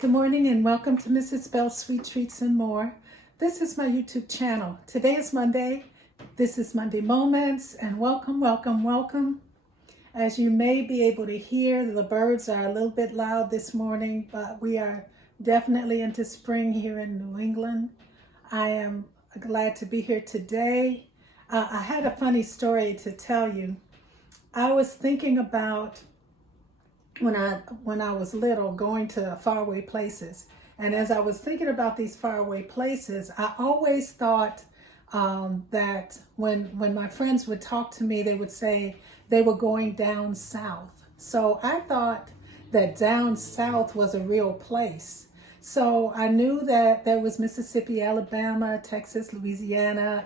Good morning and welcome to Mrs. Bell's Sweet Treats and More. This is my YouTube channel. Today is Monday. This is Monday Moments and welcome, welcome, welcome. As you may be able to hear, the birds are a little bit loud this morning, but we are definitely into spring here in New England. I am glad to be here today. I had a funny story to tell you. I was thinking about when I was little, going to faraway places. And as I was thinking about these faraway places, I always thought that when my friends would talk to me, they would say they were going down south. So I thought that down south was a real place. So I knew that there was Mississippi, Alabama, Texas, Louisiana,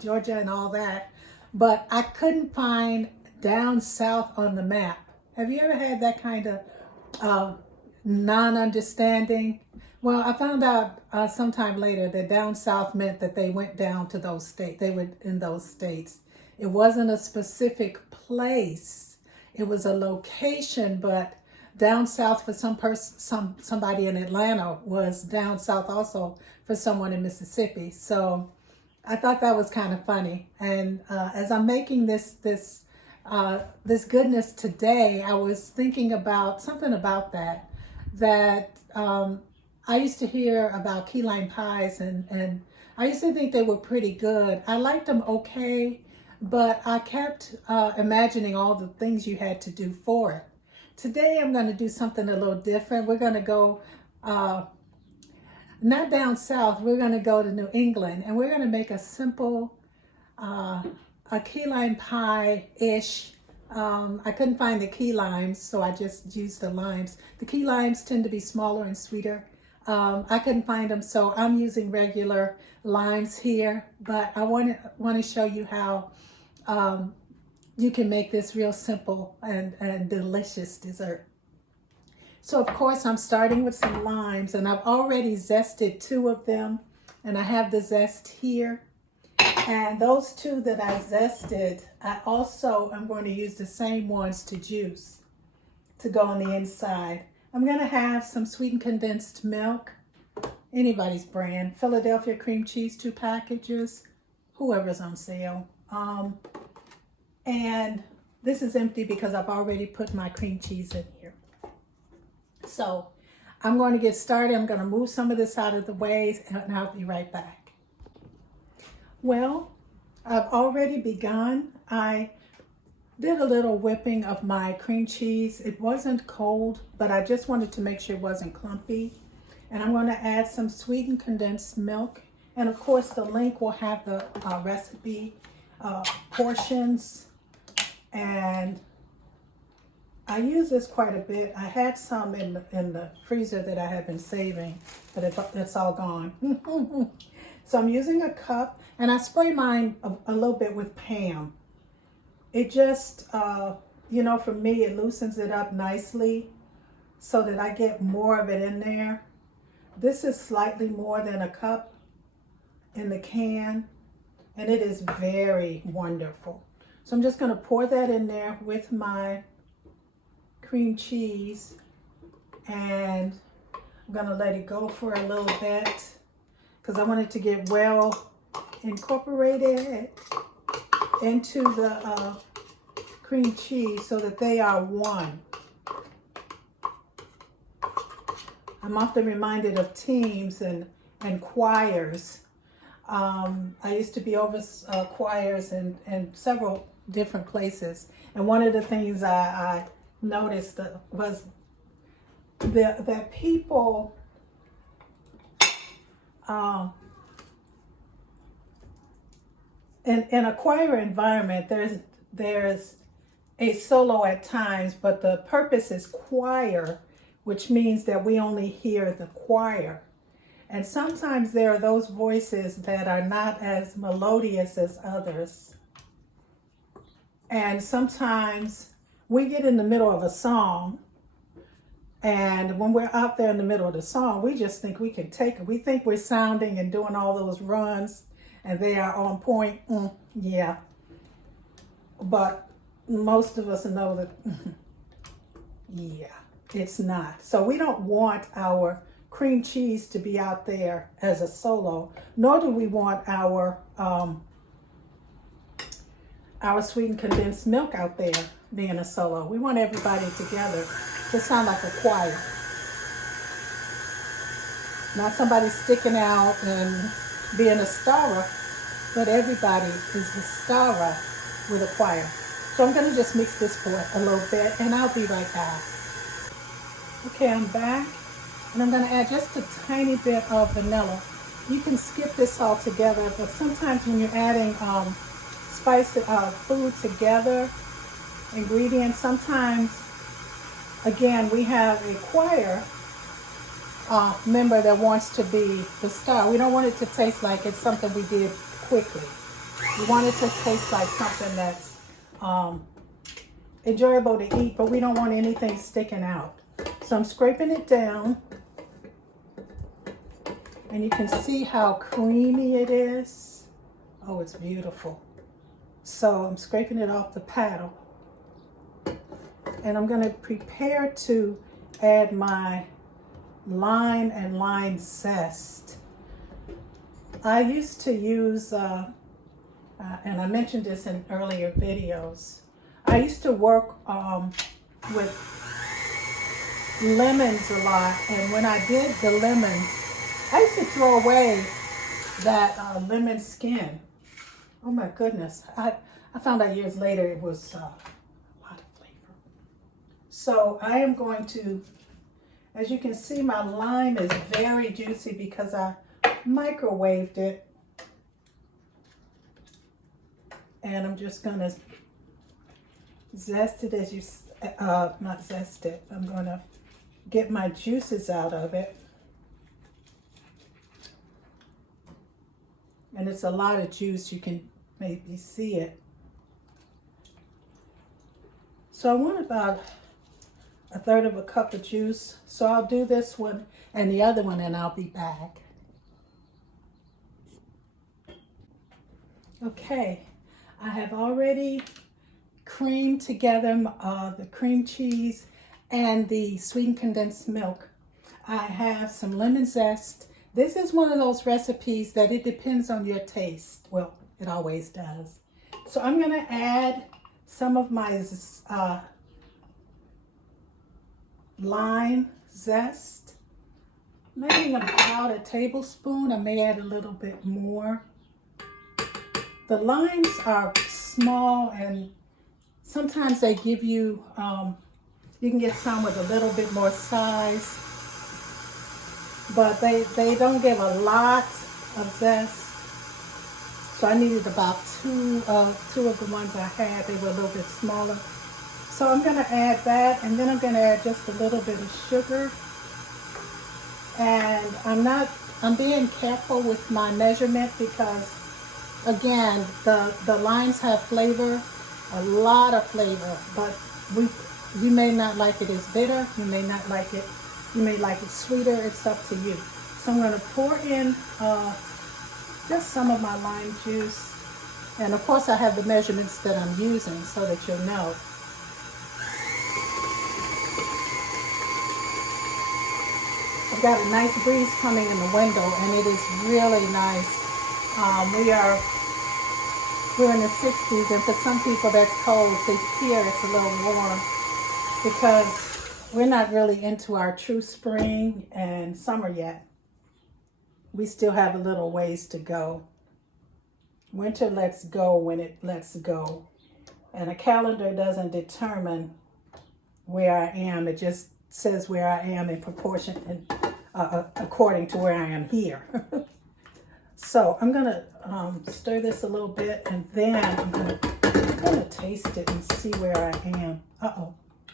Georgia and all that. But I couldn't find down south on the map. Have you ever had that kind of non-understanding? Well, I found out sometime later that down south meant that they went down to those states. They were in those states. It wasn't a specific place. It was a location, but down south for somebody in Atlanta was down south also for someone in Mississippi. So I thought that was kind of funny. And as I'm making this goodness today, I was thinking about something about that I used to hear about key lime pies and I used to think they were pretty good. I liked them okay, but I kept imagining all the things you had to do for it. Today I'm going to do something a little different. We're going to go not down south, we're going to go to New England and we're going to make a simple a key lime pie-ish. I couldn't find the key limes, so I just used the limes. The key limes tend to be smaller and sweeter. I couldn't find them, so I'm using regular limes here. But I want to show you how you can make this real simple and delicious dessert. So of course I'm starting with some limes, and I've already zested 2 of them, and I have the zest here. And those 2 that I zested, I also am going to use the same ones to juice to go on the inside. I'm going to have some sweetened condensed milk, anybody's brand, Philadelphia cream cheese, 2 packages, whoever's on sale. And this is empty because I've already put my cream cheese in here. So I'm going to get started. I'm going to move some of this out of the way and I'll be right back. Well, I've already begun. I did a little whipping of my cream cheese. It wasn't cold, but I just wanted to make sure it wasn't clumpy. And I'm going to add some sweetened condensed milk. And of course, the link will have the recipe portions. And I use this quite a bit. I had some in the freezer that I had been saving, but it's all gone. So I'm using a cup, and I spray mine a little bit with Pam. It just, for me, it loosens it up nicely so that I get more of it in there. This is slightly more than a cup in the can, and it is very wonderful. So I'm just going to pour that in there with my cream cheese, and I'm going to let it go for a little bit, because I want it to get well incorporated into the cream cheese so that they are one. I'm often reminded of teams and choirs. I used to be over choirs in several different places. And one of the things I noticed was that people in a choir environment, there's a solo at times, but the purpose is choir, which means that we only hear the choir. And sometimes there are those voices that are not as melodious as others. And sometimes we get in the middle of a song, and when we're out there in the middle of the song, we just think we can take it. We think we're sounding and doing all those runs, and they are on point. Yeah. But most of us know that, yeah. it's not. So we don't want our cream cheese to be out there as a solo, nor do we want our sweetened condensed milk out there being a solo. We want everybody together to sound like a choir. Not somebody sticking out and being a starer, but everybody is a starer with a choir. So I'm going to just mix this for a little bit, and I'll be right back. Okay, I'm back, and I'm going to add just a tiny bit of vanilla. You can skip this all together, but sometimes when you're adding food together, ingredients, sometimes, again, we have a choir member that wants to be the star. We don't want it to taste like it's something we did quickly. We want it to taste like something that's enjoyable to eat, but we don't want anything sticking out. So I'm scraping it down, and you can see how creamy it is. Oh, it's beautiful. So I'm scraping it off the paddle, and I'm going to prepare to add my lime and lime zest. I used to use, and I mentioned this in earlier videos, I used to work with lemons a lot, and when I did the lemons, I used to throw away that lemon skin. Oh my goodness. I found out years later it was a lot of flavor. So I am going to, as you can see, my lime is very juicy because I microwaved it. And I'm just going to zest it as you, not zest it, I'm going to get my juices out of it. And it's a lot of juice, you can maybe see it. So I want about 1/3 of a cup of juice. So I'll do this one and the other one, and I'll be back. Okay, I have already creamed together the cream cheese and the sweetened condensed milk. I have some lemon zest. This is one of those recipes that it depends on your taste. Well, it always does. So I'm going to add some of my lime zest. Maybe about a tablespoon. I may add a little bit more. The limes are small, and sometimes they give you, you can get some with a little bit more size, but they don't give a lot of zest. So I needed about two of the ones I had. They were a little bit smaller. So I'm going to add that, and then I'm going to add just a little bit of sugar. And I'm being careful with my measurement because, again, the limes have flavor, a lot of flavor, but you may not like it as bitter, you may not like it, you may like it sweeter, it's up to you. So I'm going to pour in just some of my lime juice, and of course I have the measurements that I'm using so that you'll know. I've got a nice breeze coming in the window, and it is really nice. We're in the 60s, and for some people that's cold. So here it's a little warm because we're not really into our true spring and summer yet. We still have a little ways to go. Winter lets go when it lets go. And a calendar doesn't determine where I am. It just says where I am in proportion and according to where I am here. So I'm going to stir this a little bit, and then I'm going to taste it and see where I am.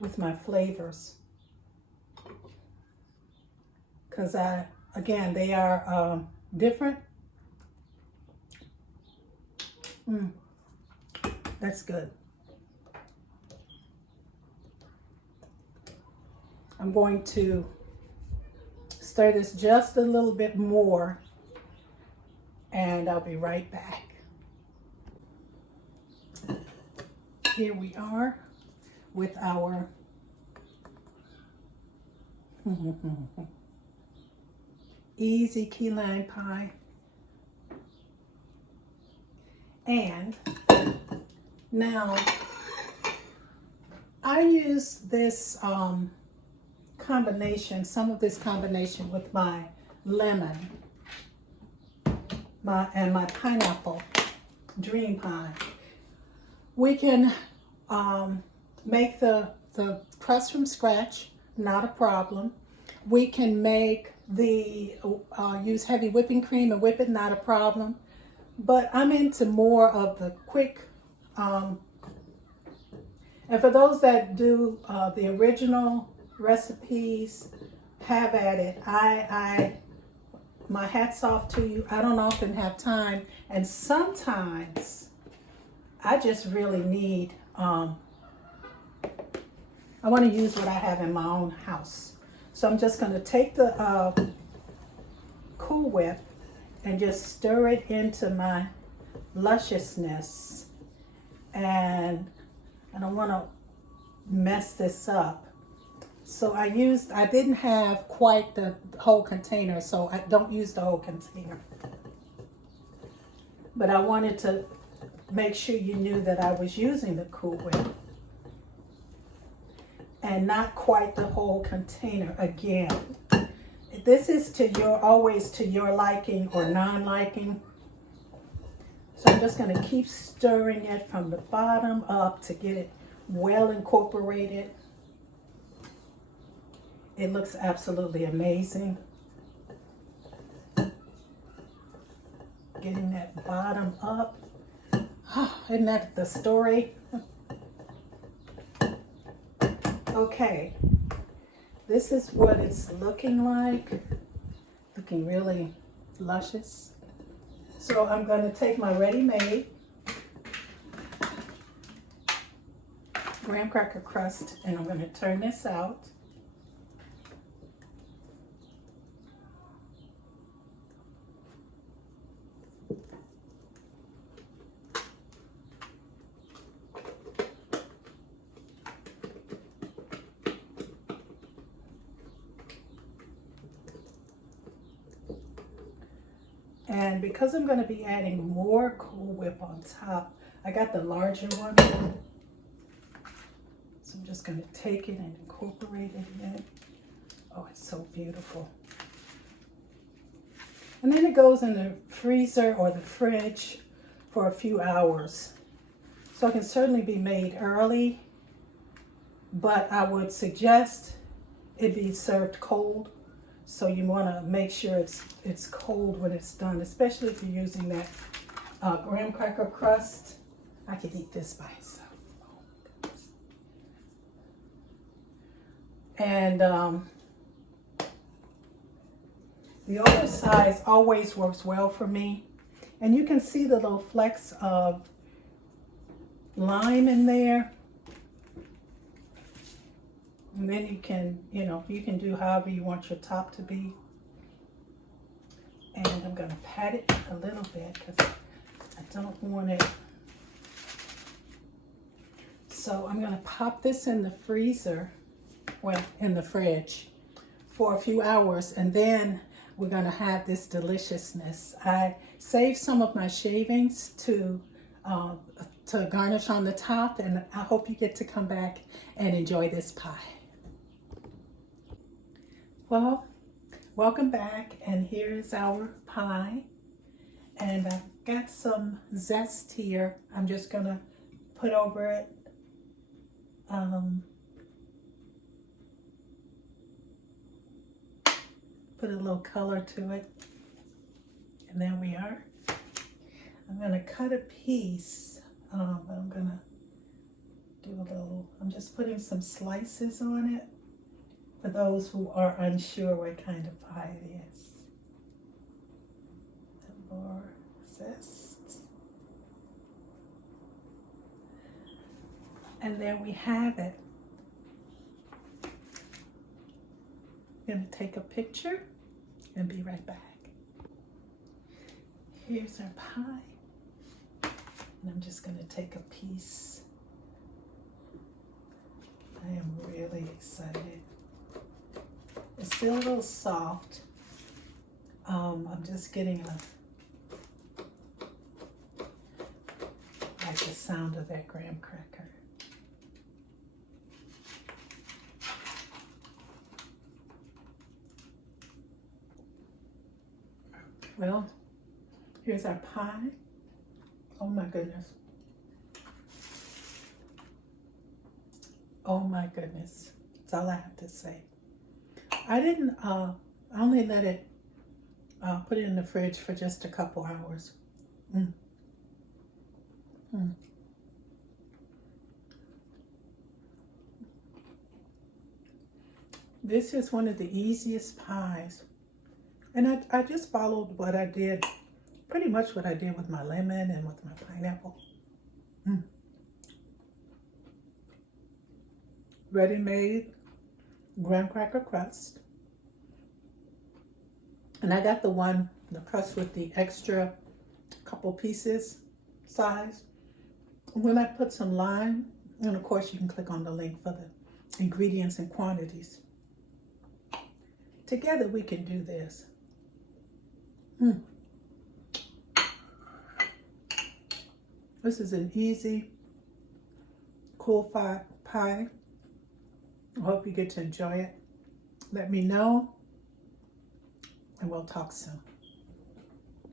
With my flavors. Because again, they are different. That's good. I'm going to stir this just a little bit more, and I'll be right back. Here we are with our Easy key lime pie. And now I use this combination, some of this combination with my lemon and my pineapple dream pie. We can make the crust from scratch, not a problem. We can make use heavy whipping cream and whip it, not a problem. But I'm into more of the quick, and for those that do the original recipes, have at it. My hat's off to you. I don't often have time, and sometimes I just really need, I want to use what I have in my own house. So I'm just going to take the Cool Whip and just stir it into my lusciousness. And I don't want to mess this up. So I didn't have quite the whole container, so I don't use the whole container. But I wanted to make sure you knew that I was using the Cool Whip. And not quite the whole container again. This is always to your liking or non-liking. So I'm just going to keep stirring it from the bottom up to get it well incorporated. It looks absolutely amazing. Getting that bottom up. Isn't that the story? Okay, this is what it's looking like. Looking really luscious. So I'm going to take my ready-made graham cracker crust and I'm going to turn this out. And because I'm going to be adding more Cool Whip on top, I got the larger one. So I'm just going to take it and incorporate it in. Oh, it's so beautiful. And then it goes in the freezer or the fridge for a few hours. So it can certainly be made early, but I would suggest it be served cold. So you want to make sure it's cold when it's done, especially if you're using that graham cracker crust. I could eat this by itself. Oh, and the older size always works well for me. And you can see the little flecks of lime in there. And then you can, you can do however you want your top to be. And I'm going to pat it a little bit because I don't want it. So I'm going to pop this in the freezer, well, in the fridge for a few hours. And then we're going to have this deliciousness. I saved some of my shavings to garnish on the top. And I hope you get to come back and enjoy this pie. Well, welcome back, and here is our pie. And I've got some zest here. I'm just gonna put over it. Put a little color to it. And there we are. I'm gonna cut a piece, but I'm gonna do a little, I'm just putting some slices on it. For those who are unsure what kind of pie it is. More zest. And there we have it. I'm going to take a picture and be right back. Here's our pie. And I'm just going to take a piece. I am really excited. It's still a little soft. I'm just getting like the sound of that graham cracker. Well, here's our pie. Oh my goodness. Oh my goodness. That's all I have to say. I didn't, I only let it, put it in the fridge for just a couple hours. This is one of the easiest pies. And I just followed what I did, pretty much what I did with my lemon and with my pineapple. Ready-made graham cracker crust. And I got the crust with the extra couple pieces size. When I put some lime, and of course you can click on the link for the ingredients and quantities. Together we can do this. This is an easy, cool pie. I hope you get to enjoy it. Let me know, and we'll talk soon.